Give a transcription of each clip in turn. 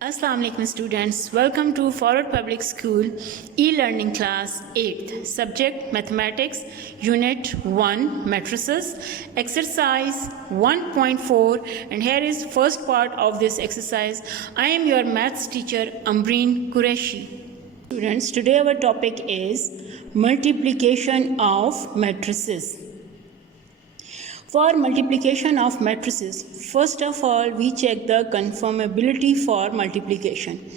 Assalamu alaikum students, welcome to Forward Public School e-learning class 8th, subject mathematics, unit 1 matrices, exercise 1.4, and here is first part of this exercise. I am your maths teacher Ambreen Qureshi. Students, today our topic is multiplication of matrices. For multiplication of matrices, first of all we check the conformability for multiplication.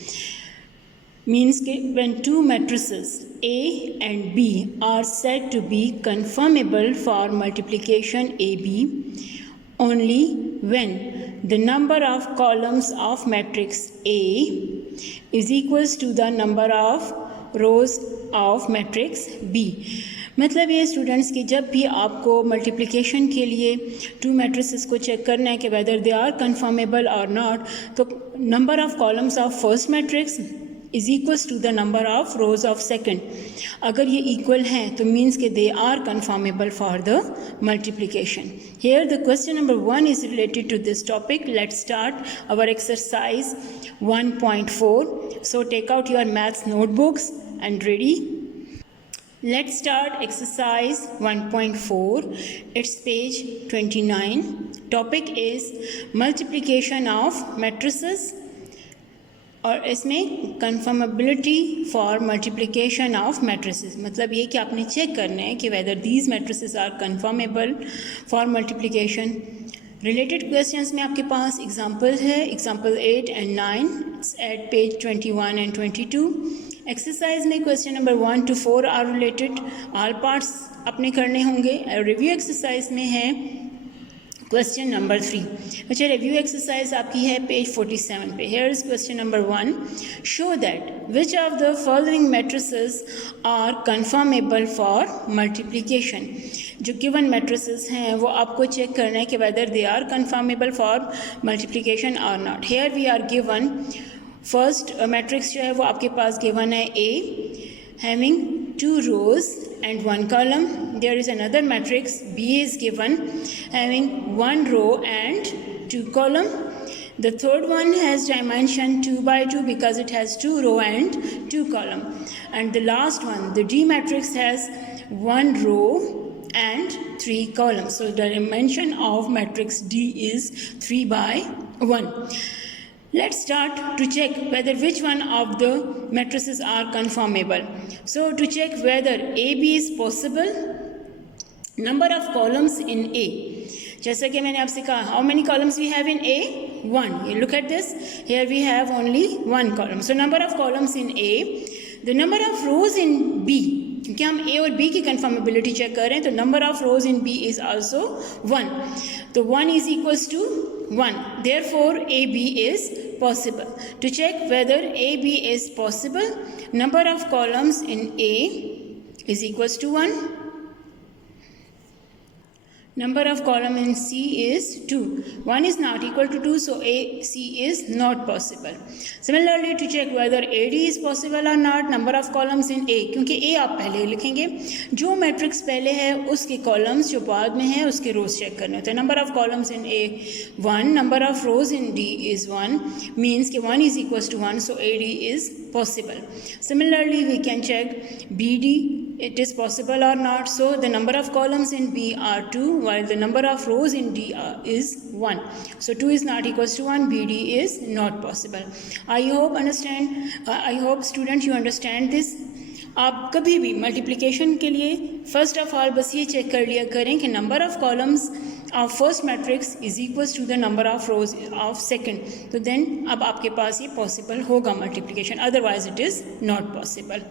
Means when two matrices A and B are said to be conformable for multiplication AB only when the number of columns of matrix A is equals to the number of rows of matrix B. मतलब ये स्टूडेंट्स कि जब भी आपको मल्टीप्लिकेशन के लिए to matrices को चेक करना है कि वेदर दे आर कन्फर्मेबल और नॉट, तो number of columns of first matrix is equals to the number of rows of second. अगर ये इक्वल हैं तो मीन्स कि they are conformable for the multiplication. Here the question number 1 is related to this topic. Let's start our exercise 1.4. So take out your maths notebooks and ready. Let's start exercise 1.4. It's page 29. Topic is multiplication of matrices और इसमें conformability for multiplication of matrices. मतलब ये कि आपने check करना है कि whether these matrices are conformable for multiplication. Related questions में आपके पास examples है, example 8 and 9. It's at page 21 and 22. Exercise में question number 1 to 4 are related. All parts अपने करने होंगे. रिव्यू एक्सरसाइज में है क्वेश्चन नंबर 3. अच्छा, रिव्यू एक्सरसाइज आपकी है पेज 47 पे. Here is question number 1. Show that which of the following matrices are conformable for multiplication. जो गिवन मैट्रिसेस हैं वो आपको चेक करना है कि whether they are conformable for multiplication और not. Here we are given first matrix जो है वो आपके पास गिवन है A having 2 rows and 1 column. There is another matrix B is given having 1 row and 2 column. The third one has dimension 2 by 2 because it has 2 row and 2 column. And the last one, the D matrix, has 1 row and 3 columns. So the dimension of matrix D is 3 by 1. Let's start to check whether which one of the matrices are conformable. So to check whether AB is possible, number of columns in A. जैसा कि मैंने आपसे कहा, how many columns we have in A? 1. You look at this. Here we have only 1 column. So number of columns in A. The number of rows in B. क्योंकि हम A और B की conformability check कर रहे हैं, तो number of rows in B is also 1. तो 1 is equals to 1. Therefore, AB is possible. To check whether AB is possible, number of columns in A is equals to 1. Number of column in C is 2. 1 is not equal to 2, so AC is not possible. Similarly, to check whether AD is possible or not, number of columns in A. क्योंकि A आप पहले लिखेंगे, जो मैट्रिक्स पहले है उसके कॉलम्स जो बाद में है उसके रोज चेक करने होते हैं. नंबर ऑफ कॉलम्स इन A 1, number of rows in D is 1, मीन्स कि 1 is equals to 1, so AD is possible. Similarly, we can check BD. It is possible or not. So the number of columns in B are 2 while the number of rows in D is 1. So 2 is not equals to 1. BD is not possible. I hope students you understand this. आप कभी भी मल्टीप्लिकेशन के लिए first of all बस ये चेक कर लिया करें कि number of columns of first matrix is equals to the number of rows of second. तो देन अब आपके पास ये पॉसिबल होगा multiplication, otherwise it is not possible.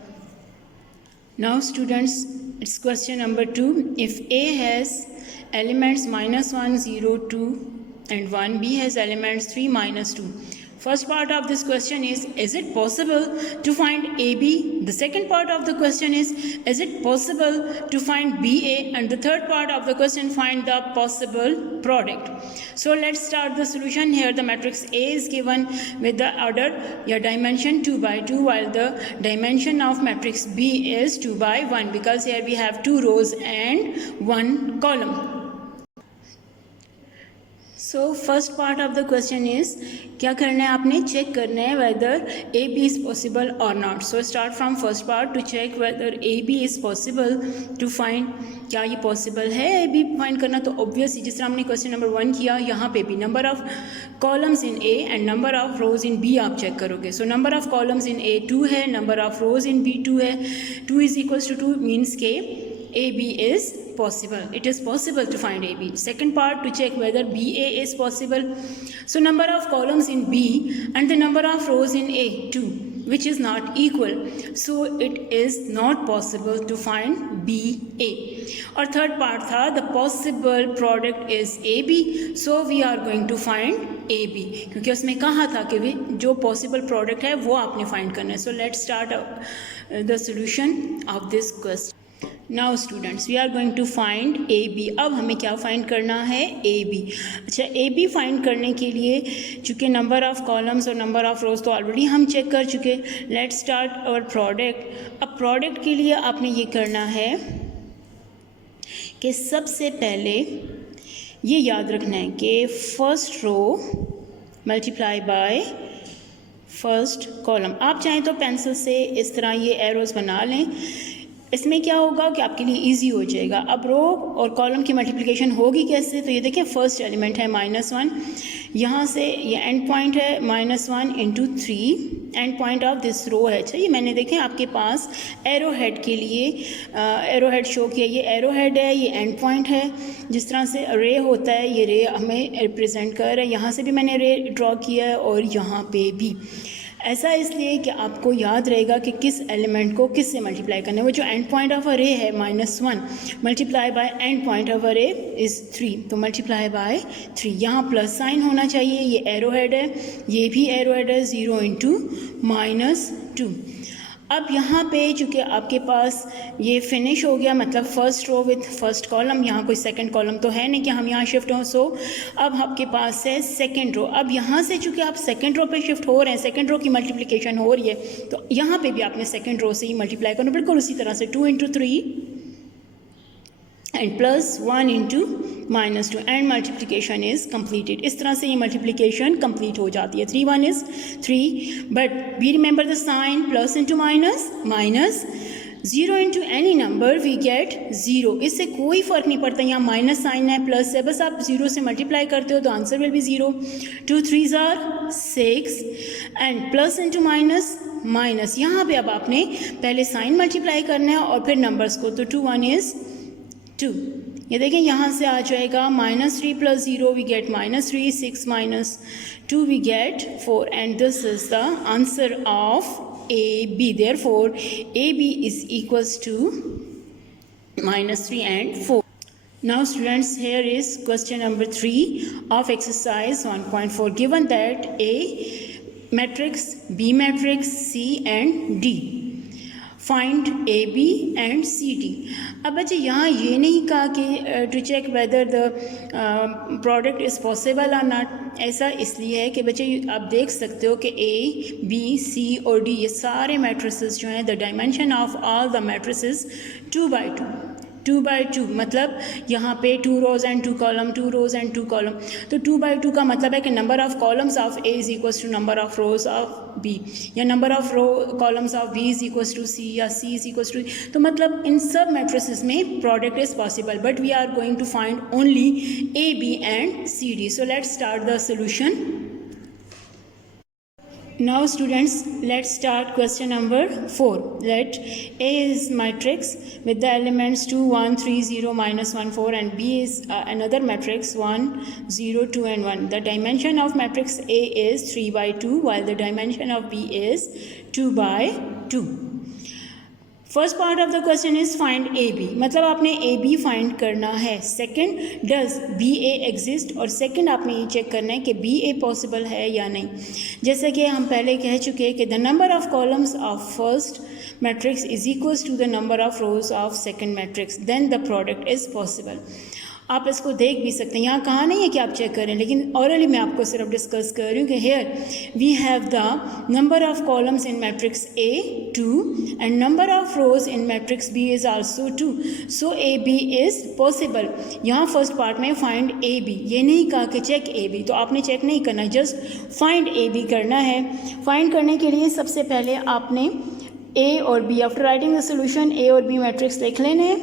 Now students, it's question number 2. If A has elements -1, 0, 2 and 1, B has elements 3, -2. First part of this question is it possible to find AB? The second part of the question is it possible to find BA? And the third part of the question, find the possible product. So let's start the solution. Here the matrix A is given with the order, your dimension 2 by 2, while the dimension of matrix B is 2 by 1 because here we have 2 rows and 1 column. So first part of the question is क्या करना है, आपने check करना है whether A B is possible और not. So start from first part to check whether A B is possible to find. क्या ये पॉसिबल है ए बी फाइंड करना? तो ऑब्वियसली जिस तरह हमने क्वेश्चन नंबर 1 किया, यहाँ पे भी number of columns in A and number of rows in B आप चेक करोगे. So number of columns in A 2 है, number of rows in B 2 है. 2 इज इक्वल्स टू 2 मीन्स के A B is possible. It is possible to find AB. Second part, to check whether BA is possible. So number of columns in B and the number of rows in A 2, which is not equal. So it is not possible to find BA. और third part था the possible product is AB. So we are going to find AB. क्योंकि उसमें कहा था कि जो possible product है वो आपने find करना है. So let's start the solution of this question. Now students we are going to find A B. अब हमें क्या फाइंड करना है? A B. अच्छा, ए बी फाइंड करने के लिए चूँकि नंबर ऑफ़ कॉलम्स और नंबर ऑफ़ रोज तो ऑलरेडी हम चेक कर चुके. Let's start our product. अब प्रोडक्ट के लिए आपने ये करना है कि सबसे पहले ये याद रखना है कि first row multiply by first column. आप चाहें तो पेंसिल से इस तरह ये एरोज़ बना लें. इसमें क्या होगा कि आपके लिए इजी हो जाएगा. अब रो और कॉलम की मल्टीप्लिकेशन होगी कैसे? तो ये देखिए फर्स्ट एलिमेंट है -1, यहाँ से ये एंड पॉइंट है -1 into 3 end point of this row है. अच्छा, ये मैंने देखें आपके पास एरो हेड के लिए एरो हेड शो किया. ये एरो हेड है, ये एंड पॉइंट है. जिस तरह से रे होता है, ये रे हमें रिप्रेजेंट कर रहा है. यहाँ से भी मैंने रे ड्रॉ किया है और यहाँ पे भी. ऐसा इसलिए कि आपको याद रहेगा कि किस एलिमेंट को किस से मल्टीप्लाई करना है. वो जो एंड पॉइंट ऑफ अ रे है -1 multiply by and point of a रे इज़ 3, तो मल्टीप्लाई बाय 3. यहाँ प्लस साइन होना चाहिए. ये एरो हेड है, ये भी एरो हेड है. 0 इंटू -2. अब यहाँ पे चूँकि आपके पास ये फिनिश हो गया, मतलब first row with first column. यहाँ कोई सेकंड कॉलम तो है नहीं कि हम यहाँ शिफ्ट हों. सो अब आपके पास है सेकंड रो. अब यहाँ से चूँकि आप सेकंड रो पे शिफ्ट हो रहे हैं, सेकंड रो की मल्टीप्लिकेशन हो रही है, तो यहाँ पे भी आपने सेकंड रो से ही मल्टीप्लाई करना. बिल्कुल उसी तरह से 2 इंटू 3 and plus 1 into -2 and multiplication is completed. इस तरह से ये मल्टीप्लिकेशन कंप्लीट हो जाती है. 3 1 is 3, but we remember the sign plus into minus. 0 into any number we get 0. इससे कोई फ़र्क नहीं पड़ता यहाँ माइनस साइन है प्लस है, बस आप 0 से मल्टीप्लाई करते हो तो answer will be 0. 2 3s are 6 and plus into minus. यहाँ पे अब आपने पहले साइन मल्टीप्लाई करना है और फिर नंबर्स को. तो 2 1 इज़ 2. ये देखें यहाँ से आ जाएगा -3 + 0 we get -3, 6 - 2 we get 4 and this is the answer of A B. Therefore A B is equals to -3 and 4. Now students, here is question number 3 of exercise 1.4. Given that A matrix, B matrix, C and D. Find A B and C D. अब बच्चे यहाँ ये नहीं कहा कि to check whether the product is possible और not. ऐसा इसलिए है कि बच्चे आप देख सकते हो कि ए बी सी और डी ये सारे मैट्रिसेस जो हैं, the dimension of all the matrices 2 by 2 मतलब यहाँ पे 2 rows and 2 column, 2 rows and 2 column. तो 2 by 2 का मतलब है कि number of columns of A is equals to number of rows of B, या number of columns of B is equals to C, या सी इज़ इक्वल्स टू. तो मतलब इन सब मैट्रिसेस में product is possible, but we are going to find only A B and C D. So let's start the solution. Now students, let's start question number 4. Let A is matrix with the elements 2 1 3 0 -1 4 and B is another matrix 1 0 2 and 1. The dimension of matrix A is 3 by 2 while the dimension of B is 2 by 2. First part of the question is find A B, मतलब आपने A B find करना है. Second, does B A exist, और second आपने ये चेक करना है कि बी ए पॉसिबल है या नहीं. जैसे कि हम पहले कह चुके हैं कि the number of columns of first matrix is equals to the number of rows of second matrix, then the product is possible. आप इसको देख भी सकते हैं, यहाँ कहा नहीं है कि आप चेक करें, लेकिन ऑरली मैं आपको सिर्फ डिस्कस कर रही हूँ कि here we have the number of columns in matrix A 2 and number of rows in matrix B is also 2, so AB is possible. यहाँ फर्स्ट पार्ट में फाइंड AB, ये नहीं कहा कि चेक AB, तो आपने चेक नहीं करना, जस्ट फाइंड AB करना है। फाइंड करने के लिए सबसे पहले आपने A और B, after writing the solution A और B मैट्रिक्स लिख लेने,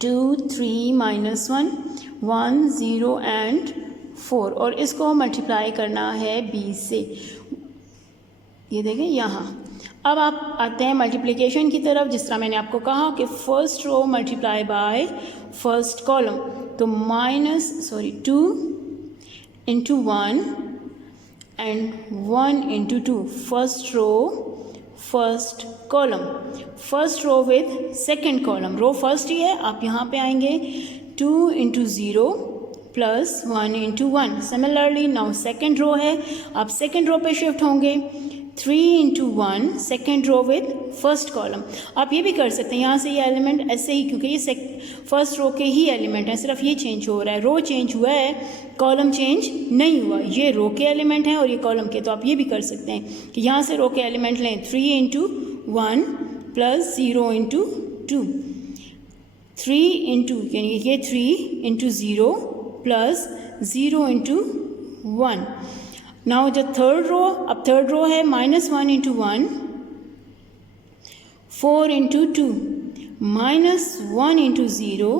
2 3 -1 1 0 एंड 4, और इसको मल्टीप्लाई करना है B से। ये देखें यहाँ। अब आप आते हैं मल्टीप्लिकेशन की तरफ, जिस तरह मैंने आपको कहा कि first row multiply by first column, तो 2 into 1 and 1 into 2, first row first column, first row with second column, row first ही है, आप यहाँ पे आएंगे 2 into 0 plus 1 into 1। Similarly now second row है, आप सेकेंड रो पे शिफ्ट होंगे, 3 into 1 second row with first column. आप ये भी कर सकते हैं यहाँ से ये एलिमेंट ऐसे ही, क्योंकि ये फर्स्ट रो के ही एलिमेंट हैं, सिर्फ ये चेंज हो रहा है, रो चेंज हुआ है, कॉलम चेंज नहीं हुआ। ये रो के एलिमेंट हैं और ये कॉलम के, तो आप ये भी कर सकते हैं कि यहाँ से रो के एलिमेंट लें, 3 इंटू 1 प्लस 0 इंटू 2, 3 इंटू यानी ये 3 इंटू 0 प्लस 0 इंटू 1। नाउ जो थर्ड रो, अब थर्ड रो है -1 इंटू 1, 4 इंटू 2, -1 इंटू 0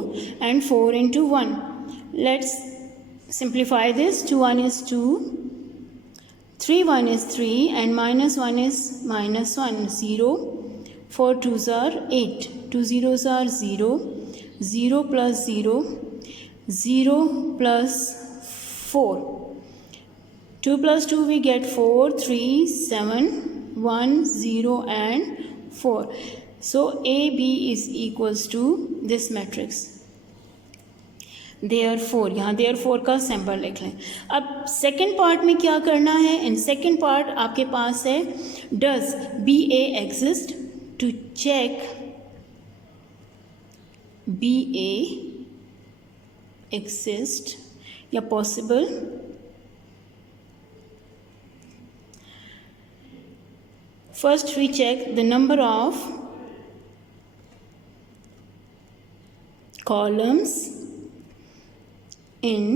एंड 4 इंटू 1। लेट्स simplify this, 2 1 is 2, 3 1 is 3 and -1 is -1, 0, 4 2s are 8, 2 zeros are 0, 0 plus 0, 0 plus 4, 2 plus 2 we get 4, 3 7 1 0 and 4, so AB is equals to this matrix। Therefore, यहाँ therefore का सैम्पल लिख लें। अब सेकेंड पार्ट में क्या करना है, इन सेकेंड पार्ट आपके पास है does BA exist, to check BA exist या possible, first we check the number of columns in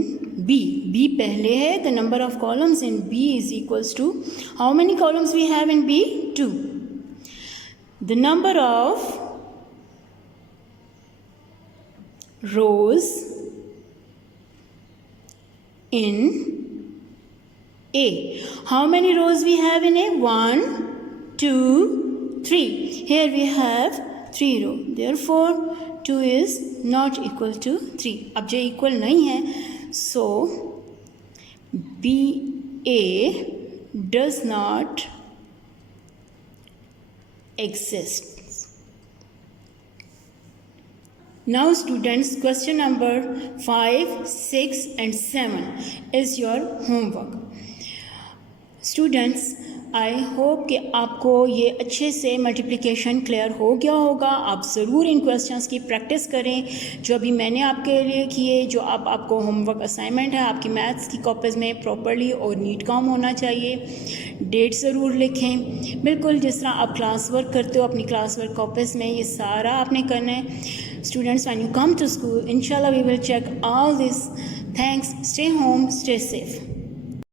B, B पहले है, the number of columns in B is equals to, how many columns we have in B? 2. The number of rows in A, how many rows we have in A? 1 2 3, here we have 3 rows, therefore 2 is not equal to 3। अब जो इक्वल नहीं है, so BA does not exist। Now students, question number 5, 6 and 7 is your homework। Students, I hope कि आपको ये अच्छे से multiplication clear हो गया होगा। आप ज़रूर इन क्वेश्चंस की प्रैक्टिस करें जो अभी मैंने आपके लिए किए, जो अब आपको होमवर्क असाइनमेंट है आपकी मैथ्स की कॉपीज़ में प्रॉपरली और नीट काम होना चाहिए। डेट ज़रूर लिखें, बिल्कुल जिस तरह आप क्लास वर्क करते हो अपनी क्लास वर्क कॉपीज़ में, ये सारा आपने करना है। Students, when you come to school इंशाल्लाह we will check all this. Thanks, stay home, stay safe.